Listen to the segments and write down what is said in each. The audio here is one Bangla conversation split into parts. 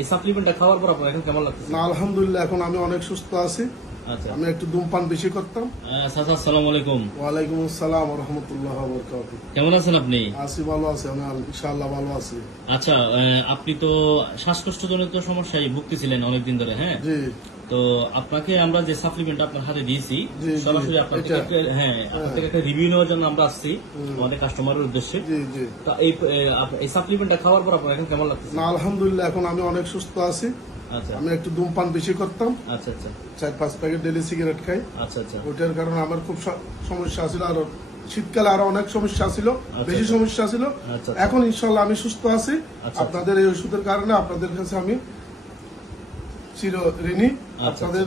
এই সাপ্লিমেন্টটা খাওয়ার পর আপনার এখন কেমন লাগছে? না, আলহামদুলিল্লাহ এখন আমি অনেক সুস্থ আছি। আচ্ছা আমি একটু ধূমপান বেশি করতাম। চাচা আসসালামু আলাইকুম। ওয়ালাইকুম আসসালাম ওয়া রাহমাতুল্লাহি ওয়া বারাকাতুহু। কেমন আছেন আপনি? আছি, ভালো আছি, আমি ইনশাআল্লাহ ভালো আছি। আচ্ছা আপনি তো শ্বাসকষ্টজনিত সমস্যায় ভুগতেছিলেন অনেকদিন ধরে, হ্যাঁ? জি তো আপনাকে আমরা যে সাপ্লিমেন্ট আপনার হাতে দিয়েছি জি, জি, সরাসরি আপনার থেকে এটা। আপনার থেকে একটা রিভিউ নেওয়ার জন্য আমরা আসছি আমাদের কাস্টমারের উদ্দেশ্যে। জি জি। তা এই সাপ্লিমেন্টটা খাওয়ার পর আপনার এখন কেমন লাগছে? না, আলহামদুলিল্লাহ এখন আমি অনেক সুস্থ আছি। আচ্ছা আমি একটু ধূমপান বেশি করতাম, আচ্ছা আচ্ছা 4-5 প্যাকেট ডেলি সিগারেট খাই। আচ্ছা আচ্ছা ওইটার কারণে আমার খুব সমস্যা ছিল, আরো শীতকালে আরো অনেক সমস্যা ছিল, বেশি আচ্ছা। সমস্যা ছিল। আচ্ছা। এখন ইনশাআল্লাহ আমি সুস্থ আছি। আচ্ছা। আপনাদের এই ওষুধের কারণে আপনাদের কাছে আমি চির ঋণী। আচ্ছা। আপনাদের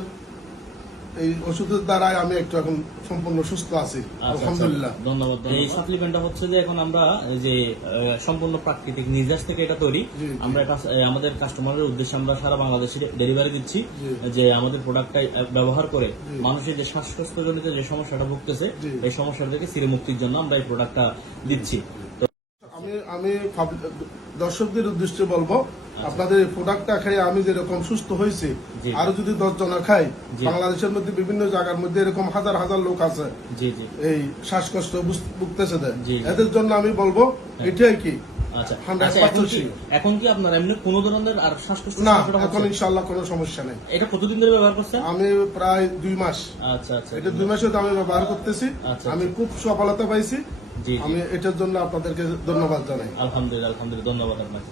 এই ওষুধের দ্বারাই আমি একটু এখন সম্পূর্ণ সুস্থ আছি, আলহামদুলিল্লাহ। ধন্যবাদ। এই সাপ্লিমেন্টটা হচ্ছে যে এখন আমরা এই যে সম্পূর্ণ প্রাকৃতিক নির্যাস থেকে এটা তৈরি। জি, জি। আমরা এটা আমাদের কাস্টমারের উদ্দেশ্যে আমরা সারা বাংলাদেশে ডেলিভারি দিচ্ছি। জি। যে আমাদের প্রোডাক্টটা ব্যবহার করে জি। মানুষের যে শ্বাসকষ্টজনিত যে সমস্যাটা ভুগতেছে জি। এই সমস্যা থেকে চিরমুক্তির জন্য আমরা এই প্রোডাক্টটা দিচ্ছি। তো আমি দর্শকদের উদ্দেশ্যে বলবো, আপনাদের এই প্রোডাক্টটা খাই আমি যেরকম সুস্থ হয়েছি, জি। আরো যদি 10 জনা খাই, জি। বাংলাদেশের মধ্যে বিভিন্ন জায়গার মধ্যে এরকম হাজার হাজার লোক আছে জি জি এই শ্বাসকষ্ট ভুগতেছে, জি। এদের জন্য আমি বলবো এটাই কি আচ্ছা 100% এখন কি আপনার এমনি কোনো ধরনের আর শ্বাসকষ্ট না, সমস্যাটা এখন হচ্ছে? ইনশাআল্লাহ কোনো সমস্যা নেই। এটা কতদিন ধরে ব্যবহার করছেন? আমি প্রায় 2 মাস, আচ্ছা আচ্ছা এটা 2 মাসে আমি ব্যবহার করতেছি। আচ্ছা। আমি খুব সফলতা পাইছি। জি, জি। আমি এটার জন্য আপনাদেরকে ধন্যবাদ জানাই। আলহামদুলিল্লাহ আলহামদুলিল্লাহ, ধন্যবাদ আপনাকে।